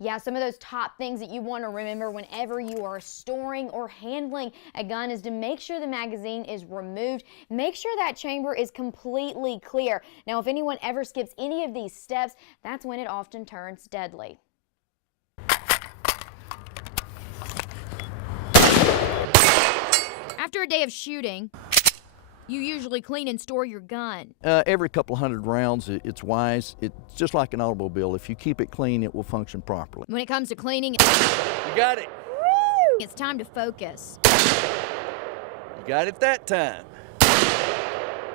Yeah, some of those top things that you want to remember whenever you are storing or handling a gun is to make sure the magazine is removed. Make sure that chamber is completely clear. Now, if anyone ever skips any of these steps, that's when it often turns deadly. After a day of shooting, you usually clean and store your gun. Every couple of hundred rounds, it's wise. It's just like an automobile. If you keep it clean, it will function properly. When it comes to cleaning, You got it. it's time to focus. You got it that time.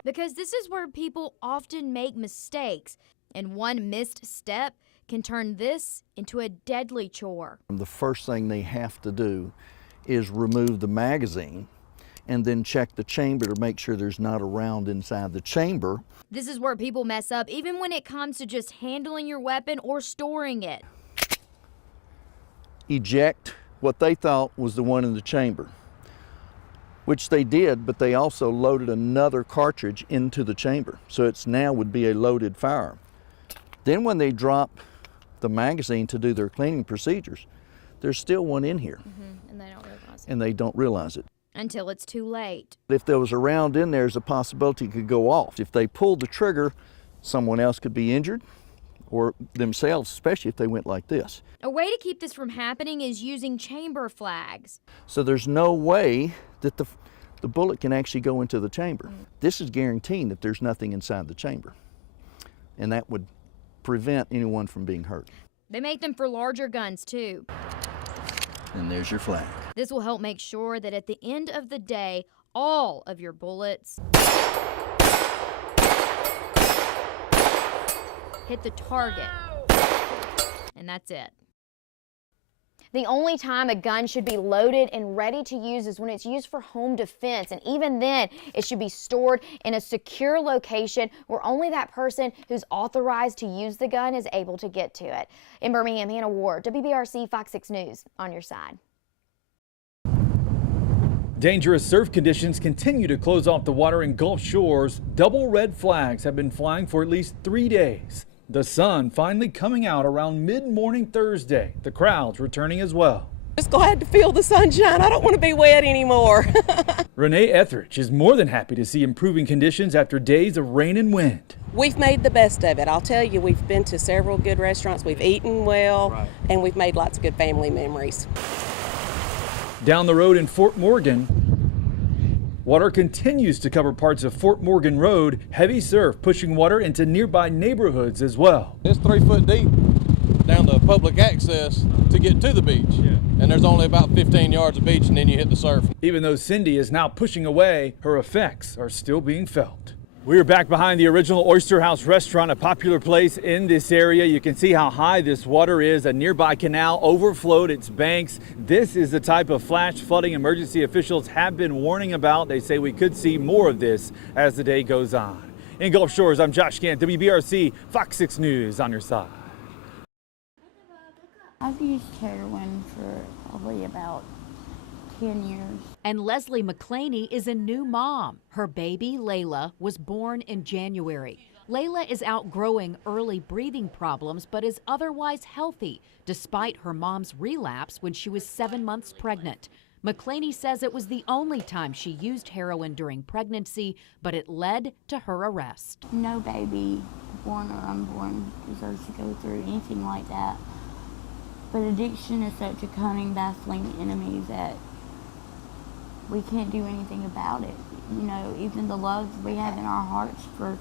Because this is where people often make mistakes, and one missed step can turn this into a deadly chore. The first thing they have to do is remove the magazine and then check the chamber to make sure there's not a round inside the chamber. This is where people mess up, even when it comes to just handling your weapon or storing it. Eject what they thought was the one in the chamber, which they did, but they also loaded another cartridge into the chamber, so it's now would be a loaded firearm. Then when they drop the magazine to do their cleaning procedures, there's still one in here. And they don't realize it. And they don't realize it. Until it's too late. If there was a round in there, there's a possibility it could go off. If they pulled the trigger, someone else could be injured, or themselves, especially if they went like this. A way to keep this from happening is using chamber flags. So there's no way that the bullet can actually go into the chamber. This is guaranteeing that there's nothing inside the chamber, and that would prevent anyone from being hurt. They make them for larger guns too. And there's your flag. This will help make sure that at the end of the day, all of your bullets hit the target. And that's it. The only time a gun should be loaded and ready to use is when it's used for home defense. And even then, it should be stored in a secure location where only that person who's authorized to use the gun is able to get to it. In Birmingham, Hannah Ward, WBRC Fox 6 News, on your side. Dangerous surf conditions continue to close off the water in Gulf Shores. Double red flags have been flying for at least 3 days. The sun finally coming out around mid-morning Thursday. The crowds returning as well. Just glad to feel the sunshine. I don't want to be wet anymore. Renee Etheridge is more than happy to see improving conditions after days of rain and wind. We've made the best of it. I'll tell you, we've been to several good restaurants. We've eaten well, and we've made lots of good family memories. Down the road in Fort Morgan, water continues to cover parts of Fort Morgan Road. Heavy surf pushing water into nearby neighborhoods as well. It's 3 foot deep down the public access to get to the beach. And there's only about 15 yards of beach and then you hit the surf. Even though Cindy is now pushing away, her effects are still being felt. We're back behind the original Oyster House restaurant, a popular place in this area. You can see how high this water is. A nearby canal overflowed its banks. This is the type of flash flooding emergency officials have been warning about. They say we could see more of this as the day goes on. In Gulf Shores, I'm Josh Gant, WBRC Fox 6 News, on your side. I've used heroin for probably about 10 years. And Leslie McClaney is a new mom. Her baby, Layla, was born in January. Layla is outgrowing early breathing problems, but is otherwise healthy, despite her mom's relapse when she was 7 months pregnant. McClaney says it was the only time she used heroin during pregnancy, but it led to her arrest. No baby, born or unborn, deserves to go through anything like that. But addiction is such a cunning, baffling enemy that we can't do anything about it. You know, even the love we have in our hearts for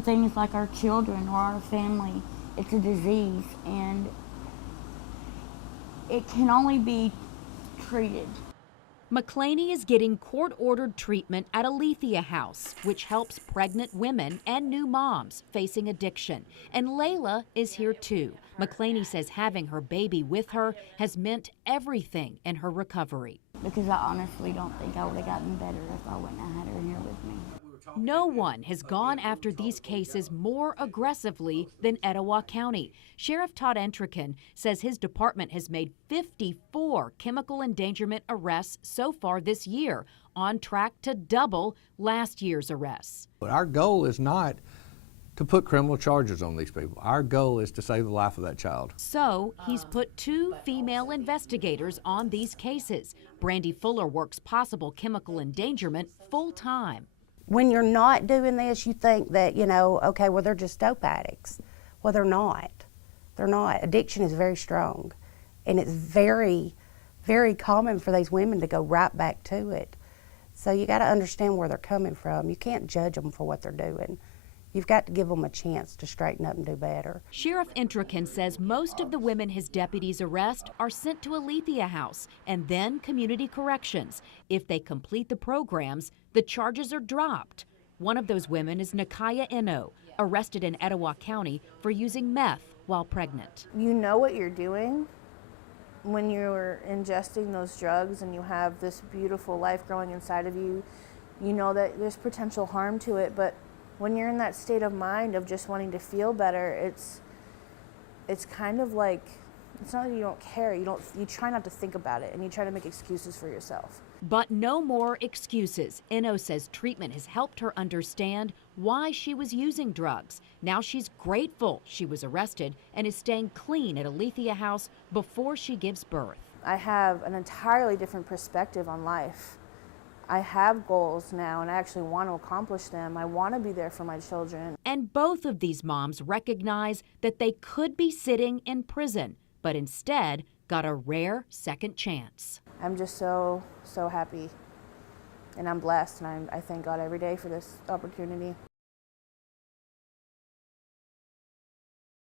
things like our children or our family, it's a disease, and it can only be treated. McClaney is getting court-ordered treatment at Alethea House, which helps pregnant women and new moms facing addiction. And Layla is here too. McClaney says having her baby with her has meant everything in her recovery. Because I honestly don't think I would have gotten better if I wouldn't have had her here with me. No one has gone after these cases more aggressively than Etowah County. Sheriff Todd Entrican says his department has made 54 chemical endangerment arrests so far this year, on track to double last year's arrests. But our goal is not to put criminal charges on these people. Our goal is to save the life of that child. So he's put 2 female investigators on these cases. Brandy Fuller works possible chemical endangerment full time. When you're not doing this, you think that, you know, okay, well, they're just dope addicts. Well, they're not. They're not. Addiction is very strong, and it's very, very common for these women to go right back to it. So you got to understand where they're coming from. You can't judge them for what they're doing. You've got to give them a chance to straighten up and do better. Sheriff Intrakin says most of the women his deputies arrest are sent to Alethea House and then community corrections. If they complete the programs, the charges are dropped. One of those women is Nakaya Eno, arrested in Etowah County for using meth while pregnant. You know what you're doing when you're ingesting those drugs and you have this beautiful life growing inside of you. You know that there's potential harm to it, but when you're in that state of mind of just wanting to feel better, it's kind of like, it's not that you don't care, you try not to think about it and you try to make excuses for yourself. But no more excuses. Eno says treatment has helped her understand why she was using drugs. Now she's grateful she was arrested and is staying clean at Alethea House before she gives birth. I have an entirely different perspective on life. I have goals now and I actually want to accomplish them. I want to be there for my children. And both of these moms recognize that they could be sitting in prison, but instead got a rare second chance. I'm just so happy, and I'm blessed, and I thank God every day for this opportunity.